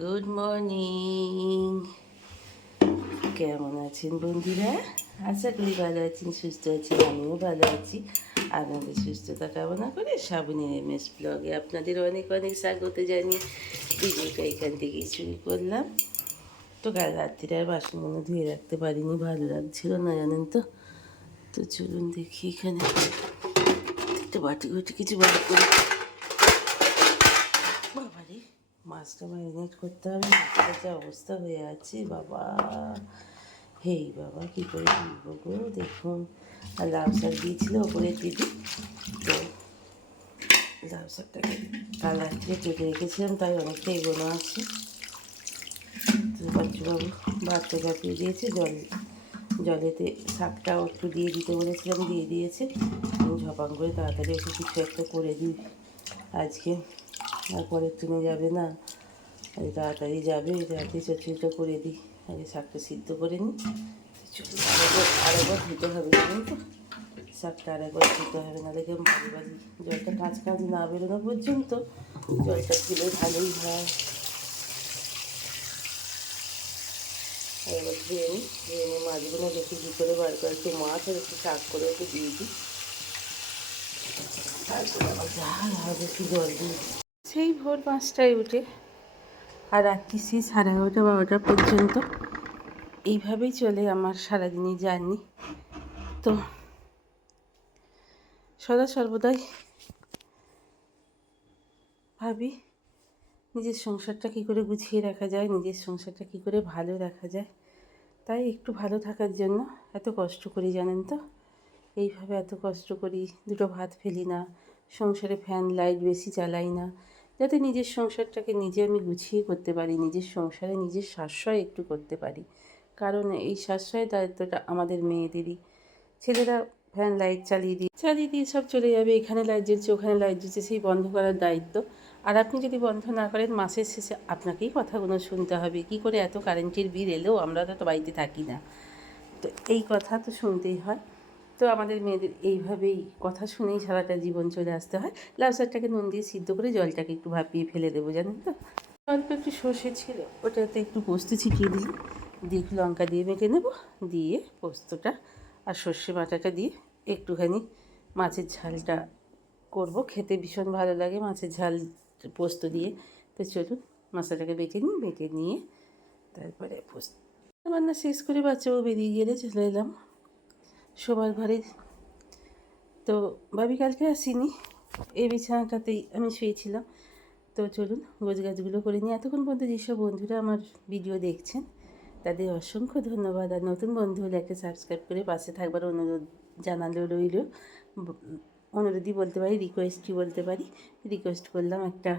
Good morning. কেমন আছেন বন্ধুরা? আশা করি ভালো আছেন, সুস্থ আছেন। আমিও ভালো আছি। আপনাদের সুস্থতা কামনা করে শ্রাবণীর MS ব্লগে আপনাদের অনেক অনেক স্বাগত জানিয়ে ভিডিওটা এখান থেকেই শুরু করলাম। তো কাল রাত্রিরে আর বাসনগুলো ধুয়ে রাখতে পারিনি, ভালো লাগছিল না জানেন তো। তো চলুন দেখি এখানে একটা বাটি ঘটি কিছু বার করে। বাবারে, মাছটা ম্যারিনেট করতে হবে, মাছটা যা অবস্থা হয়ে আছে বাবা, হেই বাবা কী করে তুলবো গো। দেখুন, আর লাউ শাক দিয়েছিল ওপরে দিদি, তো লাউ শাকটাকে কাল রাত্রে কেটে রেখেছিলাম, তাই অনেকটা এগোনো আছে। তো বাচ্চুবাবু ভাতটা চাপিয়ে দিয়েছে, জলেতে শাকটাও একটু দিয়ে দিতে বলেছিলাম, দিয়ে দিয়েছে। ঝপাং করে তাড়াতাড়ি ওকে কিছু একটা করে দিই আজকে, আর পরের ট্রেনে যাবে না, আজ তাড়াতাড়ি যাবে, রাতে চচড়িটা করে দিই, আগে শাকটা সিদ্ধ করে নিই। চলুন আরেকবার ধুতে হবে, জানেন তো, শাকটা আরেকবার ধুতে হবে, নাহলে কেমন বাজি বাজি, জলটা কাঁচ কাঁচ না বেরোনো পর্যন্ত জলটা দিলে ভালোই হয়। এবার ধুয়ে নিই মাছগুলো, দেখি কী করে বার করে, একটু মাছ আর একটু শাক করে একটু দিয়ে দিই, তারপরে আবার যা হবে একটু জল দিই। সেই ভোর 5টায় উঠে আর রাত্রি সেই 11:30-12টা পর্যন্ত এইভাবেই চলে আমার সারাদিনের জার্নি। তো সদা সর্বদাই ভাবি নিজের সংসারটা কী করে গুছিয়ে রাখা যায়, নিজের সংসারটা কী করে ভালো রাখা যায়। তাই একটু ভালো থাকার জন্য এত কষ্ট করি, জানেন তো। এইভাবে এত কষ্ট করি, দুটো ভাত ফেলি না, সংসারে ফ্যান লাইট বেশি চালাই না, যাতে নিজের সংসারটাকে নিজে আমি গুছিয়ে করতে পারি, নিজের সংসারে নিজের সাশ্রয় একটু করতে পারি। কারণ এই সাশ্রয়ের দায়িত্বটা আমাদের মেয়েদেরই। ছেলেরা ফ্যান লাইট চালিয়ে দিয়ে সব চলে যাবে, এখানে লাইট জ্বলছে ওখানে লাইট জ্বলছে, সেই বন্ধ করার দায়িত্ব। আর আপনি যদি বন্ধ না করেন, মাসের শেষে আপনাকেই কথাগুলো শুনতে হবে, কি করে এত কারেন্টের বিল এলেও আমরা তো বাড়িতে থাকি না। তো এই কথা তো শুনতেই হয়। তো আমাদের মেয়েদের এইভাবেই কথা শুনেই সারাটা জীবন চলে আসতে হয়। লাউ শাকটাকে নুন দিয়ে সিদ্ধ করে জলটাকে একটু ভাপিয়ে ফেলে দেবো, জানেন তো। অল্প একটু সর্ষে ছিল, ওটাতে একটু পোস্ত ছিটিয়ে দিই, দিয়ে একটু লঙ্কা দিয়ে মেখে নেব, দিয়ে পোস্তটা আর সর্ষে বাটাটা দিয়ে একটুখানি মাছের ঝালটা করব, খেতে ভীষণ ভালো লাগে মাছের ঝাল পোস্ত দিয়ে। তো চলুন মশলাটাকে বেটে নিয়ে তারপরে পোস্ত রান্না শেষ করে বাচ্চাও বেরিয়ে গেলে চলে এলাম শোবার ঘরে। তো ভাবি কালকে আসিনি, এই বিছানাটাতেই আমি শুয়েছিলাম। তো চলুন গোছগাছগুলো করে নিই। এতক্ষণ পর্যন্ত যেসব বন্ধুরা আমার ভিডিও দেখছেন তাদের অসংখ্য ধন্যবাদ, আর নতুন বন্ধু হলে একটা সাবস্ক্রাইব করে পাশে থাকবার অনুরোধ জানালো রইল। অনুরোধই বলতে পারি, রিকোয়েস্টই বলতে পারি। রিকোয়েস্ট করলাম একটা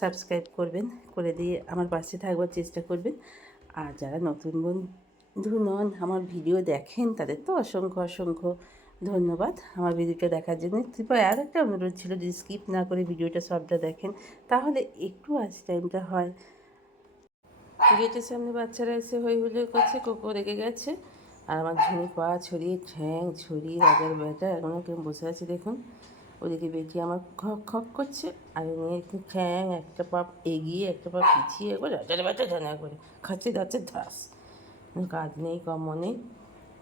সাবস্ক্রাইব করবেন, করে দিয়ে আমার পাশে থাকবার চেষ্টা করবেন। আর যারা নতুন বন্ধু নন, আমার ভিডিও দেখেন, তাদের তো অসংখ্য ধন্যবাদ আমার ভিডিওটা দেখার জন্য। তারপর আর একটা অনুরোধ ছিল, যদি স্কিপ না করে ভিডিওটা সবটা দেখেন তাহলে একটু আজ টাইমটা হয়। গেটের সামনে বাচ্চারা এসে হই হুল্লোড় করছে, কোকো রেগে গেছে, আর আমার ঝুনি পা ছড়িয়ে ঠ্যাং ছড়িয়ে রাজার বেটা এখনও কেমন বসে আছে দেখুন। ওদিকে বেটি আমার খক খক করছে, আর নিয়ে একটু ঠ্যাং একটা পা এগিয়ে একটা পা পিছিয়ে একবার রাজার বেটা ঝানা করে খাচ্ছে যাচ্ছে ধাস, কাজ নেই কম নেই,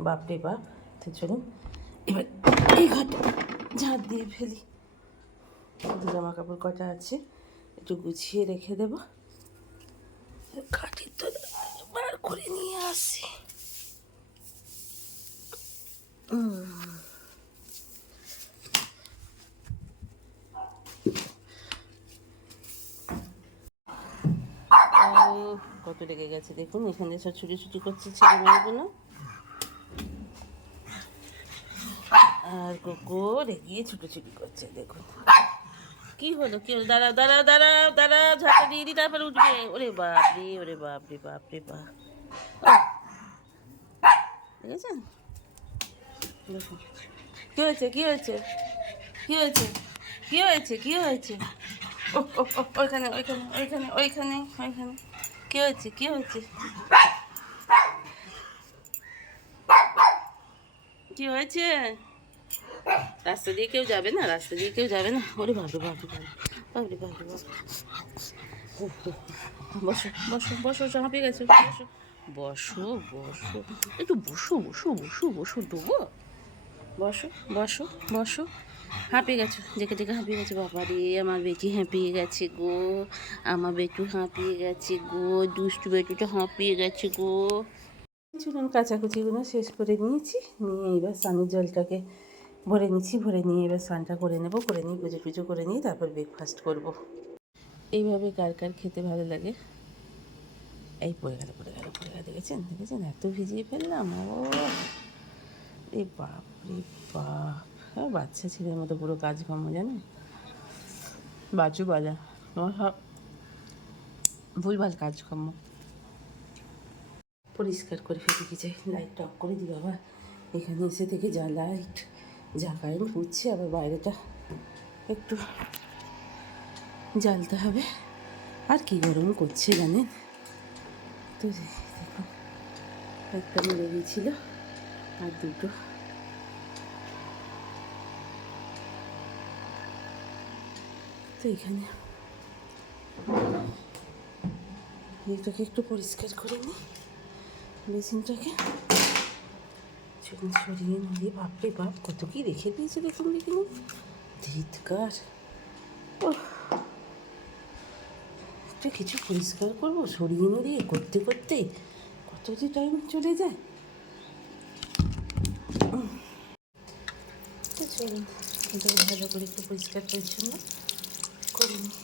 বাপরে বাপ। তো চলুন এবার এই ঘরটা ঝাঁট দিয়ে ফেলি। জামা কাপড় কটা আছে একটু গুছিয়ে রেখে দেবো, কাঠের তো বার করে নিয়ে আসি। কত লেগে গেছে দেখুন, এখানে সব ছুটি করছে ছেলে মেয়েগুলো, আর কোকো রেগিয়ে ছুটি করছে দেখুন। কি হলো দাঁড়াও ঝাঁটা দিয়ে দিই, তারপরে উঠবে। ওরে বাপরে বাপ, দেখেছেন দেখুন। কি হয়েছে ওইখানে কি হয়েছে রাস্তা দিয়ে কেউ যাবে না, ওরে বাপরে বাপ। বসো বসো বসো, হাঁপিয়ে গেছো, বসো বসো বসো, একটু বসো বসো বসো বসো দেবো, বসো বসো বসো। হাঁপিয়ে গেছো, জেকে জেকে হাঁপিয়ে গেছো, বাবা রে আমার বেটি হাঁপিয়ে গেছে গো, আমার বেটু হাঁপিয়ে গেছে গো, দুষ্টু বেটুটা হাঁপিয়ে গেছে গো। চুলুন কাচাকুচিগুলো শেষ করে নিয়েছি, নিয়ে এবার স্নানের জলটাকে ভরে নিচ্ছি, ভরে নিয়ে এবার স্নানটা করে নেবো, করে নিয়ে পুজো টুজো করে নিয়ে তারপর ব্রেকফাস্ট করবো। এইভাবে কার কার খেতে ভালো লাগে। এই পড়ে গেল পড়ে গেল পড়ে গেল, দেখেছেন দেখেছেন, এত ভিজিয়ে ফেললাম, ও রে বাপ রে বাপ। হ্যাঁ, বাচ্চা ছেলের মতো পুরো কাজকর্ম জানে, বাজু বাজা তোমার সব ভুলভাল কাজকর্ম। পরিষ্কার করে ফেলে কি চাই, লাইটটা অফ করে দিই বাবা, এখানে এসে থেকে যা লাইট, যা কারেন্ট উঠছে, আবার বাইরেটা একটু জ্বালতে হবে। আর কি গরম করছে জানেন তো, দেখুন একটা মরে গিয়েছিল আর দুটো, তো এখানে এটাকে একটু পরিষ্কার করে নিই, বেসিনটাকে চুল সরিয়ে নিয়ে, বাপরে বাপ কত কি রেখে দিয়েছে দেখুন দেখিনি, ধীৎকার। ও একটা কিছু পরিষ্কার করবো, সরিয়ে নড়িয়ে করতে করতে কত যে টাইম চলে যায়। তো চলুন এটাকে ভালো করে একটু পরিষ্কার পরিচ্ছন্ন করে নিই।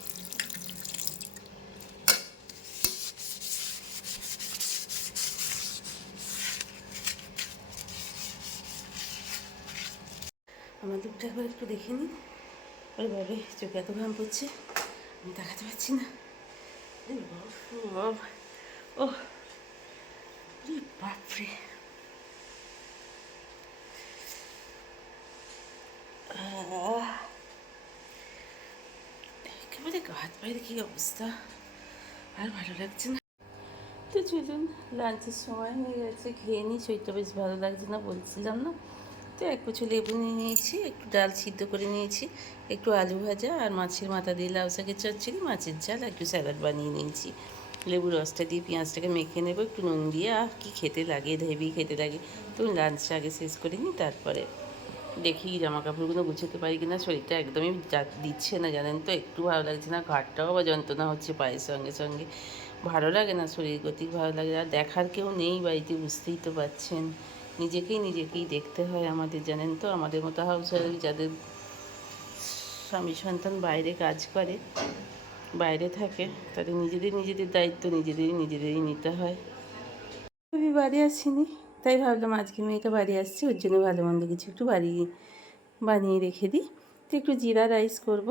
আমার দুধটা একবার একটু দেখে নিন, ওইভাবে চোখে এত ঘাম পড়ছে আমি দেখাতে পারছি না। ও বাপরে, একেবারে হাত পায়ের কী অবস্থা, আর ভালো লাগছে না। তো চলুন লাঞ্চের সময় হয়ে গেছে, খেয়ে নিই, শরীরটা বেশ ভালো লাগছে না বলছিলাম না। তো এক কুচো লেবু নিয়ে নিয়েছি, একটু ডাল সিদ্ধ করে নিয়েছি, একটু আলু ভাজা আর মাছের মাথা দিয়ে লাউ শাকের চচ্চড়ি, মাছের ঝাল, একটু স্যালাড বানিয়ে নিয়েছি। লেবুর রসটা দিয়ে পেঁয়াজটাকে মেখে নেবো একটু নুন দিয়ে, আর কি খেতে লাগে, হেভি খেতে লাগে। তো লাঞ্চটা আগে শেষ করে নিই, তারপরে দেখি জামা কাপড়গুলো গুছোতে পারি কিনা, শরীরটা একদমই দিচ্ছে না জানেন তো, একটু ভালো লাগছে না, ঘাটটাও বা যন্ত্রণা হচ্ছে পায়ের সঙ্গে সঙ্গে, ভালো লাগে না, শরীর গতিক ভালো লাগে। আর দেখার কেউ নেই বাড়িতে, বুঝতেই তো পারছেন, নিজেকেই দেখতে হয় আমাদের, জানেন তো, আমাদের মতো হাউস ওয়াইফ যাদের স্বামী সন্তান বাইরে কাজ করে, বাইরে থাকে, তাদের নিজেদের দায়িত্ব নিজেদেরই নিতে হয়। আমি বাড়ি আসিনি, তাই ভাবলাম আজকে মেয়েটা বাড়ি আসছে, ওর জন্য ভালো মন্দ কিছু একটু বানিয়ে রেখে দিই। তো একটু জিরা রাইস করব।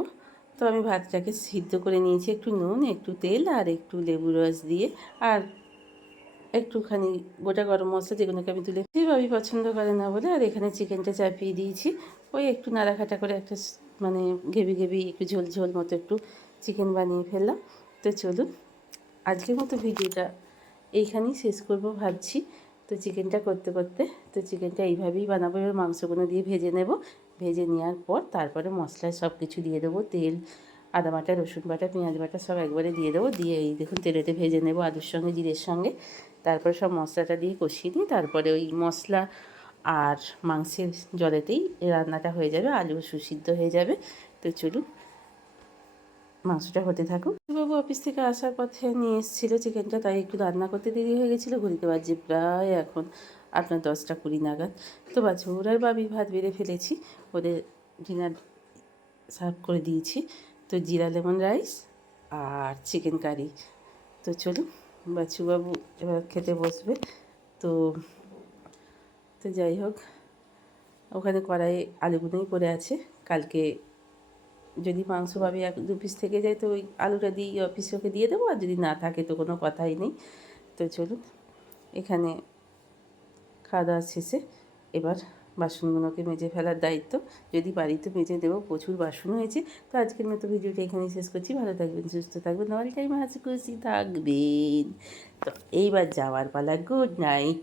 তো আমি ভাতটাকে সিদ্ধ করে নিয়েছি, একটু নুন, একটু তেল আর একটু লেবু রস দিয়ে, আর একটুখানি গোটা গরম মশলা, যেগুলোকে আমি তুলে সেভাবেই পছন্দ করে না বলে, আর এখানে চিকেনটা চাপিয়ে দিয়েছি, ওই একটু নাড়াঘাটা করে একটা মানে গ্রেভি একটু ঝোল ঝোল মতো একটু চিকেন বানিয়ে ফেললাম। তো চলুন আজকের মতো ভিডিওটা এইখানেই শেষ করব ভাবছি। তো চিকেনটা করতে তো চিকেনটা এইভাবেই বানাবো, এবার মাংসগুলো দিয়ে ভেজে নেব, ভেজে নেওয়ার পর তারপরে মশলায় সব কিছু দিয়ে দেবো, তেল, আদা বাটা, রসুন বাটা, পেঁয়াজ বাটা সব একবারে দিয়ে দেবো, দিয়ে এই দেখুন তেলেতে ভেজে নেব আলুর সঙ্গে, জিরের সঙ্গে, তারপরে সব মশলাটা দিয়ে কষিয়ে নিই, তারপরে ওই মশলা আর মাংসের জলেতেই রান্নাটা হয়ে যাবে, আলু সুসিদ্ধ হয়ে যাবে। তো চলুন মাংসটা হতে থাকুক। বাবু অফিস থেকে আসার পথে নিয়ে এসেছিলো চিকেনটা, তাই একটু রান্না করতে দেরি হয়ে গেছিলো, ঘড়িতে বাজে প্রায় এখন আপনার 10টা 20 নাগাদ। তো বাছুর আর বাবি ভাত বেড়ে ফেলেছি, ওদের ডিনার সার্ভ করে দিয়েছি। তো জিরা লেমন রাইস আর চিকেন কারি। তো চলুন বাছুবাবু এবার খেতে বসবে। তো তো যাই হোক, ওখানে কড়াই আলুগুলোই পড়ে আছে, কালকে যদি মাংস ভাবি 1-2 পিস থেকে যায় তো ওই আলুটা দিয়ে অফিসে ওকে দিয়ে দেবো, আর যদি না থাকে তো কোনো কথাই নেই। তো চলুন এখানে খাওয়া দাওয়া শেষে এবার বাসনগুলোকে মেজে ফেলার দায়িত্ব, যদি পারি তো মেজে দেবো, প্রচুর বাসন হয়েছে। তো আজকের মতো ভিডিওটা এখানেই শেষ করছি, ভালো থাকবেন, সুস্থ থাকবেন, অল টাইম হাসি খুশি থাকবেন। তো এইবার যাওয়ার পালা, গুড নাইট।